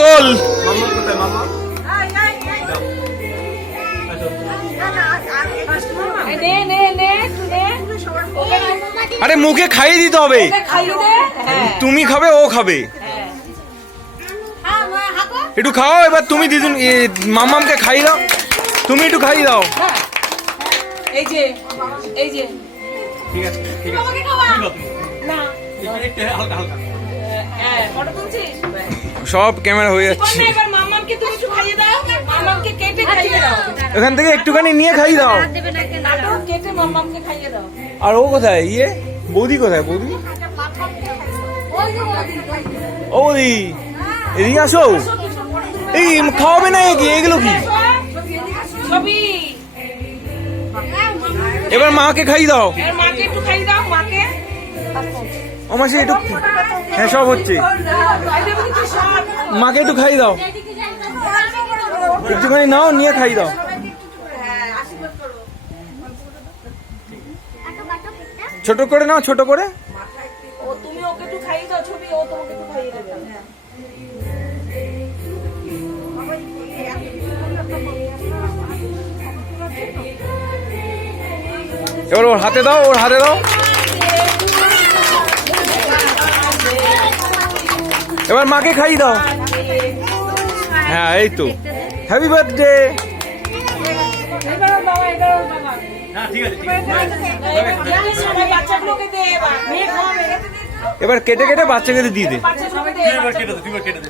তোল। আরে মুখে খাইয়ে দিতে হবে, তুমি খাবে ও খাবে, একটু খাও। এবার তুমি দিদুন মাম্মামকে খাইয়ে দাও, তুমি একটু খাইয়ে দাও। এই যে এই যে ঠিক আছে ঠিক আছে না হালকা হালকা ফটো তুলছিস সব ক্যামেরা হয়ে যাচ্ছে। এবার মাম্মামকে তুমি একটু খাইয়ে দাও, মাম্মামকে কেটে খাইয়ে দাও, এখান থেকে একটুখানি নিয়ে খাইয়ে দাও। নাটক কেটে মাম্মামকে খাইয়ে দাও। আর ও কোথায়? ইয়ে বৌদি কোথায়? বৌদি, ও বৌদি এদিকে আসো। এই খাওয়াবে না কি? এগুলো কি? ছবি এবার মাকে খাইয়ে দাও। এর মাকে একটু খাইয়ে দাও, মাকে। ও মাসি একটু, হ্যাঁ সব হচ্ছে। মাকে একটু খাইয়ে দাও, একটুখানি নাও নিয়ে খাইয়ে দাও। ছোট করে নাও, ছোট করে। ও তুমি ওকে একটু খাইয়ে দাও, ছবি ও তোমাকে একটু খাইয়ে দেবে। এবার ওর হাতে দাও, ওর হাতে দাও। এবার মাকে খাইয়ে দাও। হ্যাঁ এই তো, হ্যাপি বার্থডে। এবার বাবা, এবার বাবা। হ্যাঁ ঠিক আছে ঠিক আছে সবাই বাচ্চাগুলোকে দে, এবার মেয়ে খাওয়াবে। এবার কেটে কেটে বাচ্চাকে দিয়ে দে। বাচ্চাগুলোকে দে, তুই এবার কেটে দে তুই এবার কেটে দে